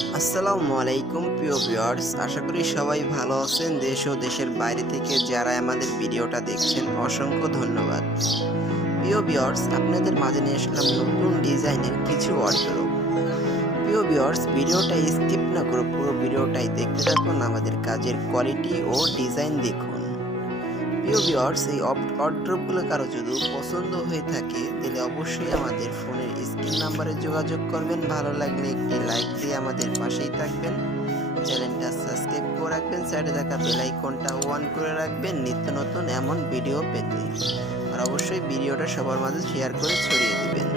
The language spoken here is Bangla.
আলাইকুম, প্রিয় ভিউয়ার্স আশা করি সবাই ভালো আছেন। দেশ ও দেশের বাইরে থেকে যারা আমাদের ভিডিওটা দেখছেন, অসংখ্য ধন্যবাদ। প্রিয় ভিউয়ার্স আপনাদের মাঝে নিয়ে আসলাম নতুন ডিজাইনের কিছু ওয়ার্ডরোব প্রিয় ভিউয়ার্স ভিডিওটা স্কিপ না করে পুরো ভিডিওটাই দেখতে থাকুন। আমাদের কাজের কোয়ালিটি ও ডিজাইন দেখুন। প্রিয় ভিউয়ার্স এই ওয়ার্ডরোবগুলো কারও যদি পছন্দ হয়ে থাকে, তাহলে অবশ্যই আমাদের ফোনের স্ক্রিন নাম্বারে যোগাযোগ করবেন। ভালো লাগলে একটি লাইক দিয়ে আমাদের পাশেই থাকবেন। চ্যানেলটা সাবস্ক্রাইব করে রাখবেন সাইডে থাকা বেল আইকনটা অন করে রাখবেন নিত্য নতুন এমন ভিডিও পেতে। আর অবশ্যই ভিডিওটা সবার মাঝে শেয়ার করে ছড়িয়ে দিবেন।